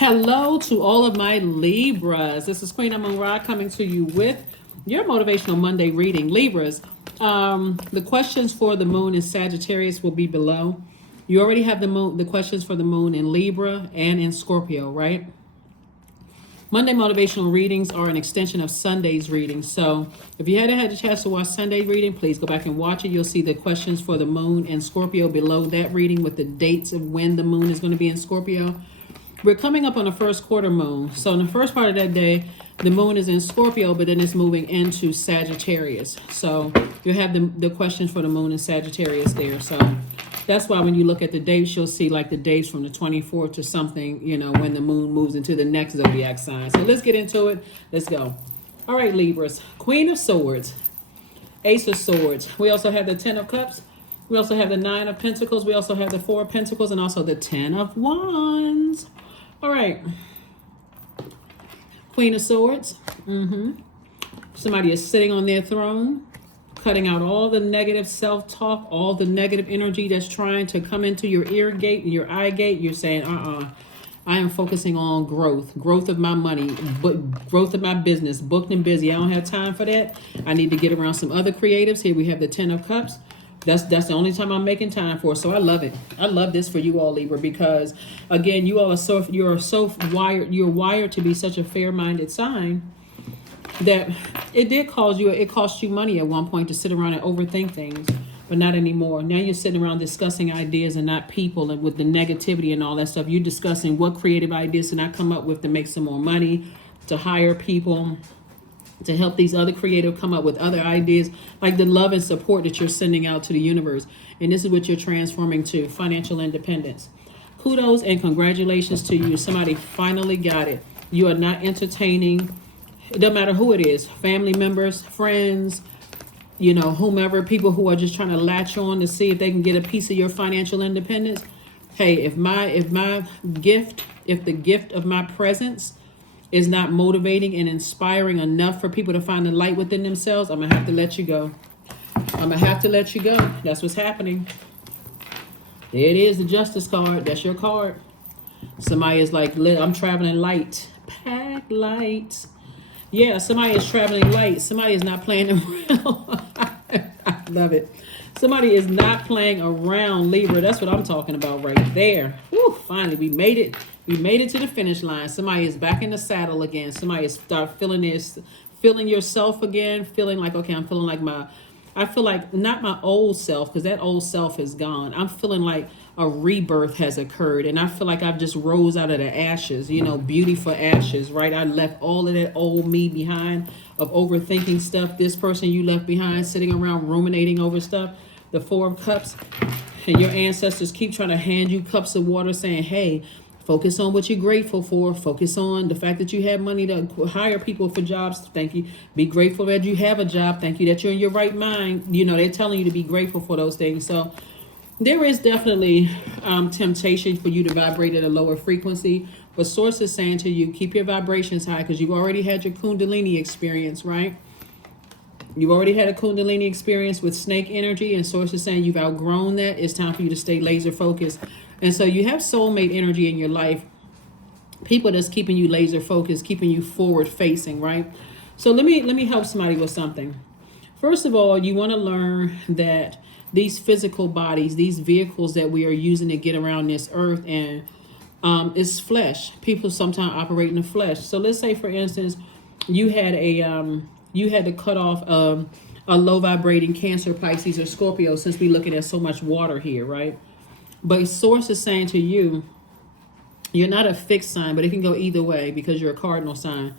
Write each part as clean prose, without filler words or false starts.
Hello to all of my Libras. This is Queen Amun Ra coming to you with your Motivational Monday reading. Libras, the questions for the moon in Sagittarius will be below. You already have the questions for the moon in Libra and in Scorpio, right? Monday motivational readings are an extension of Sunday's reading. So if you hadn't had a chance to watch Sunday's reading, please go back and watch it. You'll see the questions for the moon and Scorpio below that reading with the dates of when the moon is going to be in Scorpio. We're coming up on the first quarter moon. So in the first part of that day, the moon is in Scorpio, but then it's moving into Sagittarius. So you have the questions for the moon and Sagittarius there. So that's why when you look at the dates, you'll see like the dates from the 24th to something, you know, when the moon moves into the next zodiac sign. So let's get into it. Let's go. All right, Libras. Queen of Swords, Ace of Swords. We also have the 10 of Cups. We also have the 9 of Pentacles. We also have the 4 of Pentacles and also the 10 of Wands. All right. Queen of Swords. Somebody is sitting on their throne, cutting out all the negative self-talk, all the negative energy that's trying to come into your ear gate and your eye gate. You're saying, I am focusing on growth of my money, but growth of my business, booked and busy. I don't have time for that. I need to get around some other creatives. Here we have the 10 of Cups. That's the only time I'm making time for. So I love it. I love this for you all, Libra, because again, you all are you're wired to be such a fair-minded sign that it cost you money at one point to sit around and overthink things, but not anymore. Now you're sitting around discussing ideas and not people, and with the negativity and all that stuff, you're discussing what creative ideas can I come up with to make some more money, to hire people, to help these other creatives come up with other ideas, like the love and support that you're sending out to the universe. And this is what you're transforming to financial independence. Kudos and congratulations to you. Somebody finally got it. You are not entertaining, it doesn't matter who it is, family members, friends, you know, whomever, people who are just trying to latch on to see if they can get a piece of your financial independence. Hey, if the gift of my presence is not motivating and inspiring enough for people to find the light within themselves, I'm going to have to let you go. I'm going to have to let you go. That's what's happening. There it is, the Justice card. That's your card. Somebody is like, I'm traveling light. Pack light. Yeah, somebody is traveling light. Somebody is not playing around. I love it. Somebody is not playing around, Libra. That's what I'm talking about right there. Whew, finally, we made it. We made it to the finish line. Somebody is back in the saddle again. Somebody is start feeling yourself again, feeling like, okay, I'm feeling like I feel like not my old self, because that old self is gone. I'm feeling like a rebirth has occurred, and I feel like I've just rose out of the ashes, you know, beauty for ashes, right? I left all of that old me behind of overthinking stuff. This person you left behind sitting around ruminating over stuff. The 4 of Cups, and your ancestors keep trying to hand you cups of water saying, hey, focus on what you're grateful for. Focus on the fact that you have money to hire people for jobs. Thank you. Be grateful that you have a job. Thank you that you're in your right mind. You know, they're telling you to be grateful for those things. So there is definitely temptation for you to vibrate at a lower frequency. But Source is saying to you, keep your vibrations high, because you've already had your Kundalini experience, right? You've already had a Kundalini experience with snake energy, and Source is saying you've outgrown that. It's time for you to stay laser focused. And so you have soulmate energy in your life, people that's keeping you laser focused, keeping you forward facing, right? So let me help somebody with something. First of all, you want to learn that these physical bodies, these vehicles that we are using to get around this earth, and is flesh. People sometimes operate in the flesh. So let's say, for instance, you had to cut off a low vibrating Cancer, Pisces, or Scorpio, since we're looking at so much water here, right? But Source is saying to you, you're not a fixed sign, but it can go either way because you're a cardinal sign.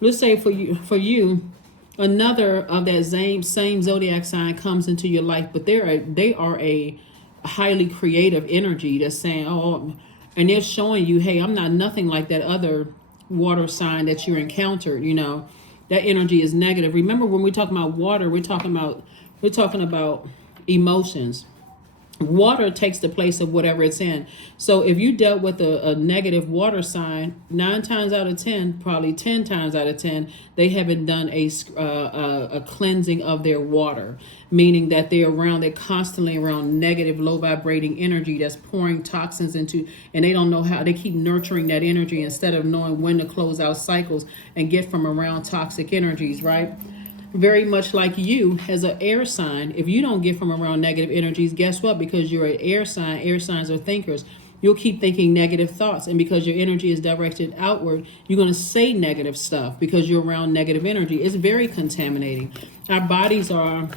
Let's say for you, another of that same zodiac sign comes into your life, but they are a highly creative energy that's saying, and they're showing you, hey, I'm not nothing like that other water sign that you encountered. You know, that energy is negative. Remember, when we talk about water, we're talking about emotions. Water takes the place of whatever it's in. So if you dealt with a negative water sign, 9 times out of 10, probably 10 times out of 10, they haven't done a cleansing of their water, meaning that they're constantly around negative, low vibrating energy that's pouring toxins into, and they don't know how. They keep nurturing that energy instead of knowing when to close out cycles and get from around toxic energies, right? Very much like you as an air sign. If you don't get from around negative energies, guess what? Because you're an air signs are thinkers. You'll keep thinking negative thoughts. And because your energy is directed outward, you're going to say negative stuff because you're around negative energy. It's very contaminating. Our bodies are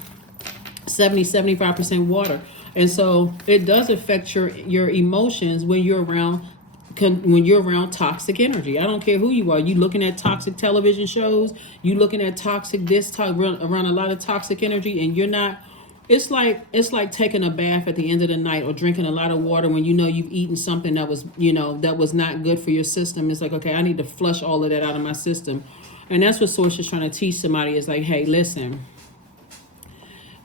75% water. And so it does affect your emotions when you're around toxic energy. I don't care who you are. You looking at toxic television shows, you looking at around a lot of toxic energy, and you're not. It's like taking a bath at the end of the night or drinking a lot of water when you know you've eaten something that was not good for your system. It's like, okay, I need to flush all of that out of my system. And that's what Source is trying to teach somebody, is like, hey, listen,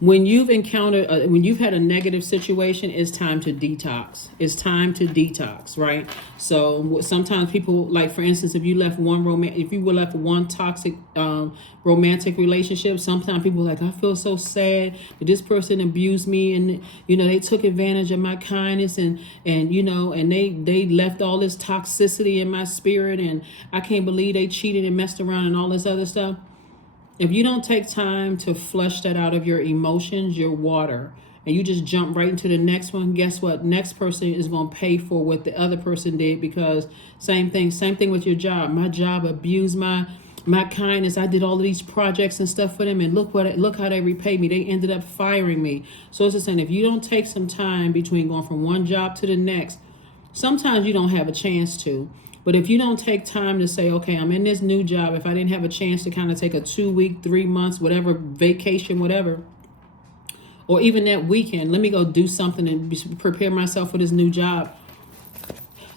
when you've had a negative situation, it's time to detox. It's time to detox, right? So sometimes people, like, for instance, if you left one toxic romantic relationship, sometimes people are like, I feel so sad that this person abused me, and they took advantage of my kindness, and they left all this toxicity in my spirit, and I can't believe they cheated and messed around and all this other stuff. If you don't take time to flush that out of your emotions, your water, and you just jump right into the next one, guess what? Next person is going to pay for what the other person did, because same thing with your job. My job abused my kindness. I did all of these projects and stuff for them, and look how they repaid me. They ended up firing me. So it's just saying, if you don't take some time between going from one job to the next, sometimes you don't have a chance to. But if you don't take time to say, okay, I'm in this new job, if I didn't have a chance to kind of take a 2-week, 3 months, whatever, vacation, whatever, or even that weekend, let me go do something and prepare myself for this new job,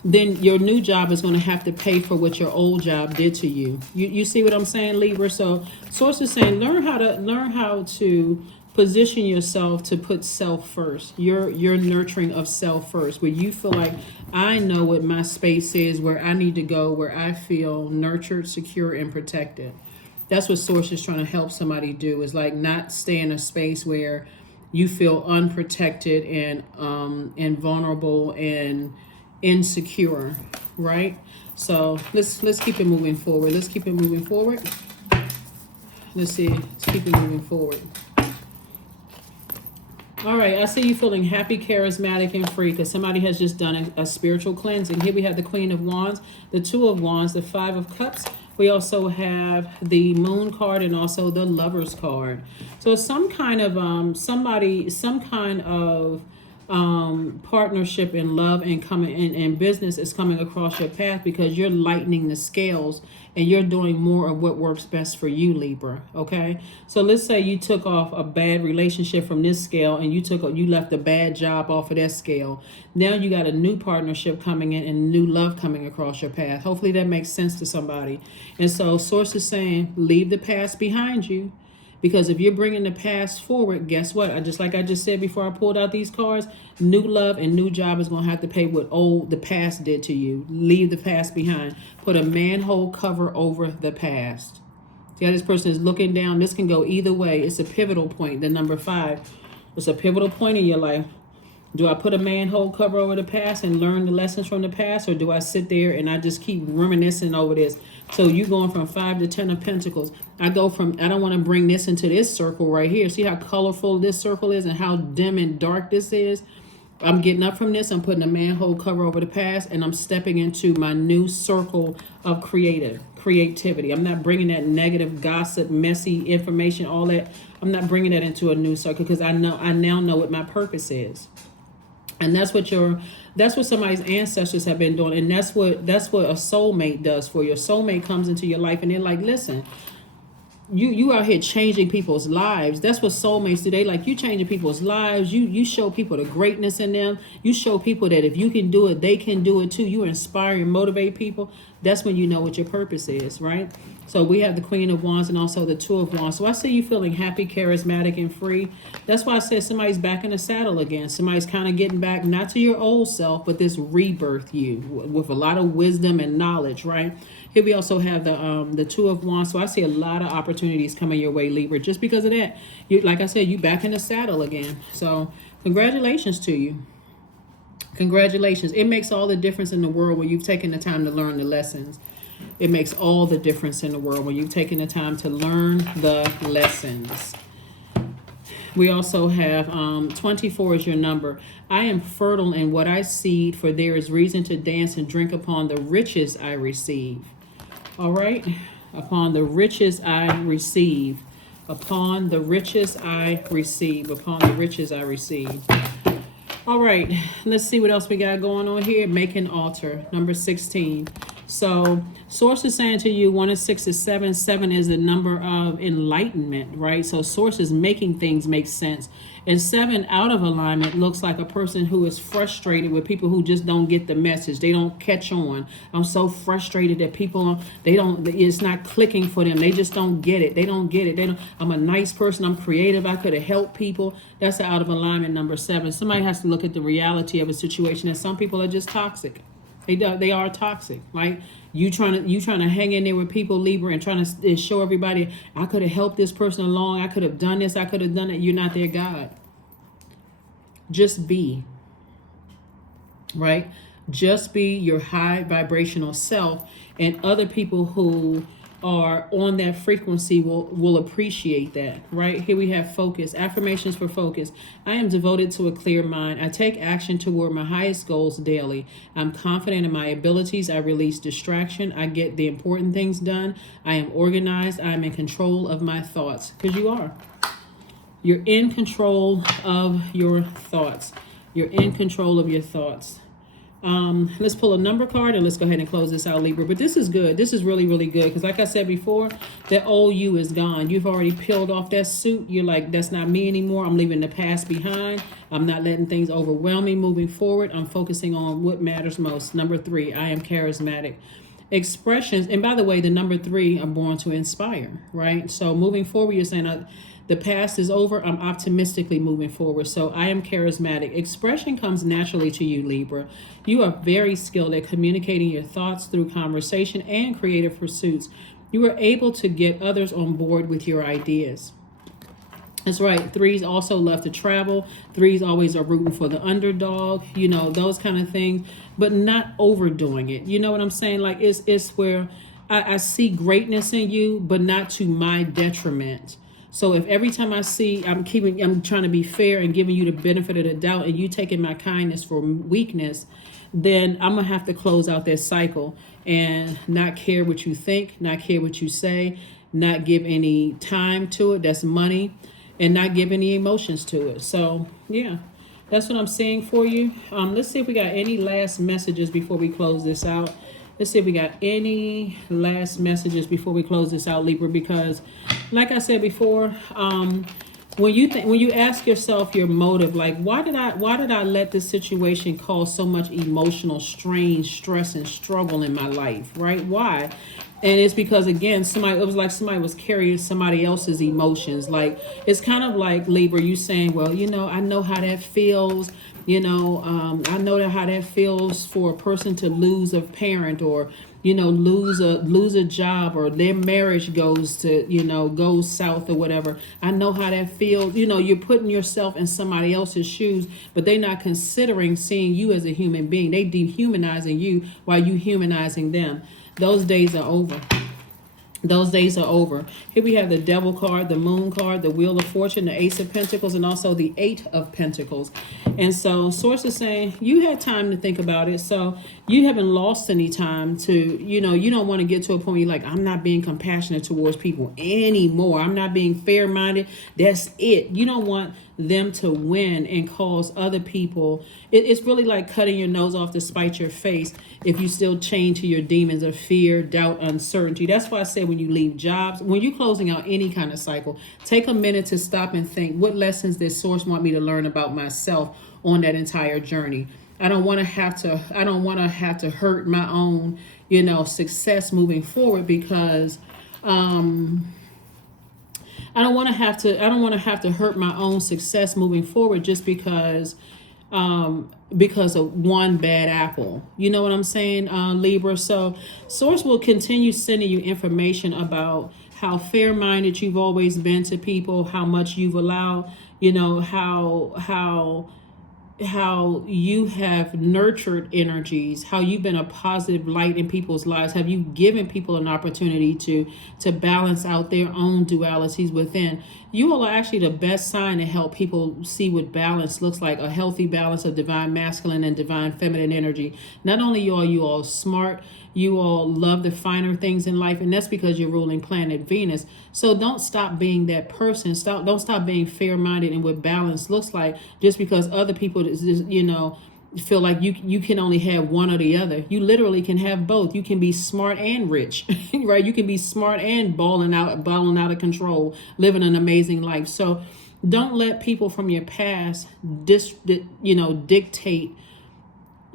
then your new job is going to have to pay for what your old job did to you. You see what I'm saying, Libra? So Source is saying, learn how to position yourself to put self first. Your nurturing of self first, where you feel like, I know what my space is, where I need to go, where I feel nurtured, secure, and protected. That's what Source is trying to help somebody do, is like not stay in a space where you feel unprotected and vulnerable and insecure, right? So let's keep it moving forward. Let's keep it moving forward. Let's see. Let's keep it moving forward. All right, I see you feeling happy, charismatic, and free because somebody has just done a spiritual cleansing. Here we have the Queen of Wands, the Two of Wands, the Five of Cups. We also have the Moon card and also the Lovers card. So some kind of partnership in love and coming in business is coming across your path, because you're lightening the scales and you're doing more of what works best for you, Libra. Okay, so let's say you took off a bad relationship from this scale, and you left a bad job off of that scale. Now you got a new partnership coming in and new love coming across your path. Hopefully that makes sense to somebody. And so Source is saying, leave the past behind you. Because if you're bringing the past forward, guess what? I just said before I pulled out these cards, new love and new job is going to have to pay what the past did to you. Leave the past behind. Put a manhole cover over the past. See how this person is looking down? This can go either way. It's a pivotal point, the number 5. It's a pivotal point in your life. Do I put a manhole cover over the past and learn the lessons from the past, or do I sit there and I just keep reminiscing over this? So you going from 5 to 10 of Pentacles. I don't want to bring this into this circle right here. See how colorful this circle is and how dim and dark this is? I'm getting up from this. I'm putting a manhole cover over the past, and I'm stepping into my new circle of creativity. I'm not bringing that negative gossip, messy information, all that. I'm not bringing that into a new circle, because I now know what my purpose is. And that's what somebody's ancestors have been doing. And that's what a soulmate does for you. A soulmate comes into your life and they're like, listen, you out here changing people's lives. That's what soulmates do. They like, you changing people's lives. You show people the greatness in them. You show people that if you can do it, they can do it too. You inspire and motivate people. That's when you know what your purpose is, right? So we have the Queen of Wands and also the Two of Wands. So I see you feeling happy, charismatic, and free. That's why I said somebody's back in the saddle again. Somebody's kind of getting back, not to your old self, but this rebirth you with a lot of wisdom and knowledge, right? Here we also have the Two of Wands. So I see a lot of opportunities coming your way, Libra. Just because of that, you, like I said, you back in the saddle again. So congratulations to you. Congratulations. It makes all the difference in the world when you've taken the time to learn the lessons. It makes all the difference in the world when you've taken the time to learn the lessons. We also have 24 is your number. I am fertile in what I seed, for there is reason to dance and drink upon the riches I receive. All right? Upon the riches I receive. Upon the riches I receive. Upon the riches I receive. All right, let's see what else we got going on here. Make an altar, number 16. So source is saying to you, 1 and 6 is 7. 7 is the number of enlightenment, right? So source is making things make sense. And 7 out of alignment looks like a person who is frustrated with people who just don't get the message. They don't catch on. I'm so frustrated that people, it's not clicking for them. They just don't get it. They don't get it. I'm a nice person. I'm creative. I could have helped people. That's the out of alignment, number 7. Somebody has to look at the reality of a situation, and some people are just toxic. They are toxic. Like you trying to hang in there with people, Libra, and trying to show everybody, I could have helped this person along. I could have done this. I could have done it. You're not their God. Just be. Right? Just be your high vibrational self, and other people who are on that frequency will appreciate that. Right? Here we have focus. Affirmations for focus. I am devoted to a clear mind. I take action toward my highest goals daily. I'm confident in my abilities. I release distraction. I get the important things done. I am organized. I am in control of my thoughts. Because you are. You're in control of your thoughts. You're in control of your thoughts. Let's pull a number card and let's go ahead and close this out, Libra. But this is good. This is really, really good. Because like I said before, that old you is gone. You've already peeled off that suit. You're like, that's not me anymore. I'm leaving the past behind. I'm not letting things overwhelm me moving forward. I'm focusing on what matters most. Number 3, I am charismatic. Expressions. And by the way, the number 3, I'm born to inspire, right? So moving forward, you're saying the past is over. I'm optimistically moving forward. So I am charismatic. Expression comes naturally to you, Libra. You are very skilled at communicating your thoughts through conversation and creative pursuits. You are able to get others on board with your ideas. That's right. 3s also love to travel. 3s always are rooting for the underdog, those kind of things, but not overdoing it. You know what I'm saying? Like it's where I see greatness in you, but not to my detriment. So if every time I see I'm trying to be fair and giving you the benefit of the doubt, and you taking my kindness for weakness, then I'm going to have to close out that cycle and not care what you think, not care what you say, not give any time to it. That's money. And not give any emotions to it. So, yeah, that's what I'm saying for you. Let's see if we got any last messages before we close this out. Let's see if we got any last messages before we close this out, Libra, because like I said before, when you ask yourself your motive, like why did I let this situation cause so much emotional strain, stress, and struggle in my life, right? Why? And it's because, again, it was like somebody was carrying somebody else's emotions. Like, it's kind of like, Libra, you saying, well, I know how that feels. I know how that feels for a person to lose a parent, or, lose a job, or their marriage goes south or whatever. I know how that feels. You're putting yourself in somebody else's shoes, but they're not considering seeing you as a human being. They dehumanizing you while you humanizing them. Those days are over. Those days are over. Here we have the Devil card, the Moon card, the Wheel of Fortune, the Ace of Pentacles, and also the 8 of Pentacles. And so Source is saying you had time to think about it. So you haven't lost any time to, you don't want to get to a point where you're like, I'm not being compassionate towards people anymore. I'm not being fair-minded. That's it. You don't want them to win and cause other people. It's really like cutting your nose off to spite your face if you still chain to your demons of fear, doubt, uncertainty. That's why I say when you leave jobs, when you're closing out any kind of cycle, take a minute to stop and think, what lessons did Source want me to learn about myself on that entire journey? I don't want to have to hurt my own, success moving forward because Um, I don't want to have to. I don't want to have to hurt my own success moving forward just because of one bad apple. You know what I'm saying, Libra? So Source will continue sending you information about how fair-minded you've always been to people, how much you've allowed, how you have nurtured energies, how you've been a positive light in people's lives, have you given people an opportunity to balance out their own dualities within. You all are actually the best sign to help people see what balance looks like, a healthy balance of divine masculine and divine feminine energy. Not only are you all smart, you all love the finer things in life, and that's because you're ruling planet Venus. So don't stop being that person. Don't stop being fair-minded and what balance looks like just because other people, feel like you can only have one or the other. You literally can have both. You can be smart and rich, right? You can be smart and balling out of control, living an amazing life. So don't let people from your past dictate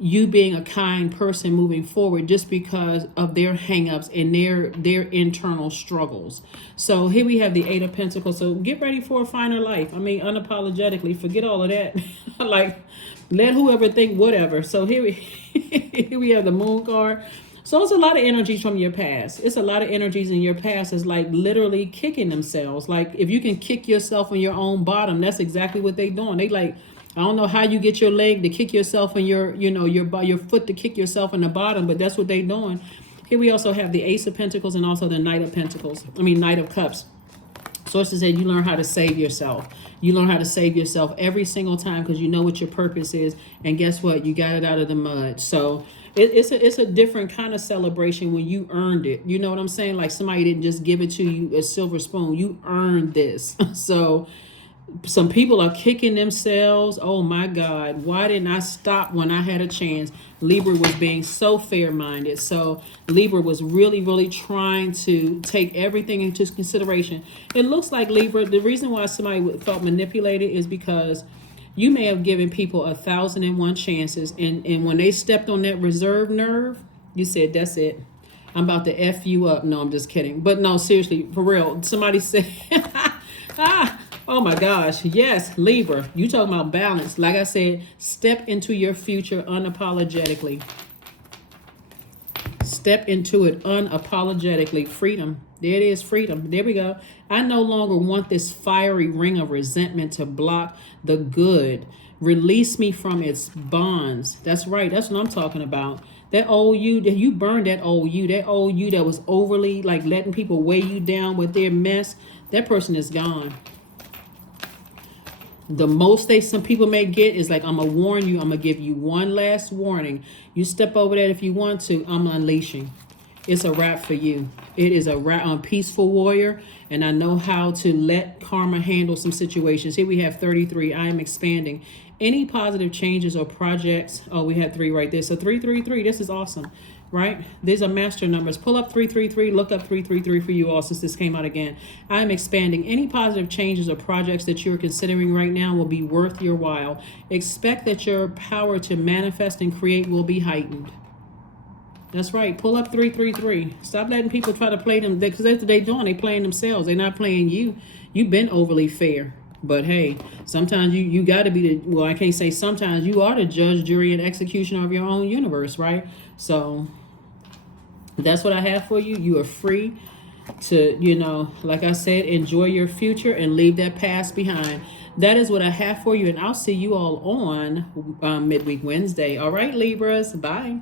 you being a kind person moving forward just because of their hangups and their internal struggles. So here we have the Eight of Pentacles. So get ready for a finer life. I mean, unapologetically, forget all of that. Like, let whoever think whatever. So here we have the Moon card. So it's a lot of energies from your past. It's a lot of energies in your past is like literally kicking themselves. Like if you can kick yourself on your own bottom, that's exactly what they doing. They like, I don't know how you get your leg to kick yourself and your foot to kick yourself in the bottom, but that's what they doing. Here we also have the Ace of Pentacles and also the Knight of Cups. Sources said you learn how to save yourself. You learn how to save yourself every single time because you know what your purpose is. And guess what? You got it out of the mud. So it's a different kind of celebration when you earned it. You know what I'm saying? Like somebody didn't just give it to you a silver spoon. You earned this. So some people are kicking themselves. Oh my God, why didn't I stop when I had a chance? Libra was being so fair-minded. So Libra was really, really trying to take everything into consideration. It looks like Libra, the reason why somebody felt manipulated is because you may have given people 1,001 chances. And when they stepped on that reserve nerve, you said, that's it. I'm about to F you up. No, I'm just kidding. But no, seriously, for real. Somebody said, oh my gosh. Yes, Libra. You talking about balance. Like I said, step into your future unapologetically. Step into it unapologetically. Freedom. There it is, freedom. There we go. I no longer want this fiery ring of resentment to block the good. Release me from its bonds. That's right. That's what I'm talking about. That old you burned that old you that was overly like letting people weigh you down with their mess. That person is gone. The most some people may get is like, I'm going to warn you. I'm going to give you one last warning. You step over that if you want to, I'm unleashing. It's a wrap for you. It is a wrap. I'm a peaceful warrior, and I know how to let karma handle some situations. Here we have 33. I am expanding. Any positive changes or projects. Oh, we had 3 right there. So 333. This is awesome, right? These are master numbers. Pull up 333. Look up 333 for you all since this came out again. I am expanding. Any positive changes or projects that you're considering right now will be worth your while. Expect that your power to manifest and create will be heightened. That's right. Pull up 333. Stop letting people try to play them because that's what they're doing. They're playing themselves. They're not playing you. You've been overly fair. But hey, sometimes you got to be well, I can't say sometimes. You are the judge, jury, and executioner of your own universe, right? So that's what I have for you. You are free to, like I said, enjoy your future and leave that past behind. That is what I have for you. And I'll see you all on Midweek Wednesday. All right, Libras. Bye.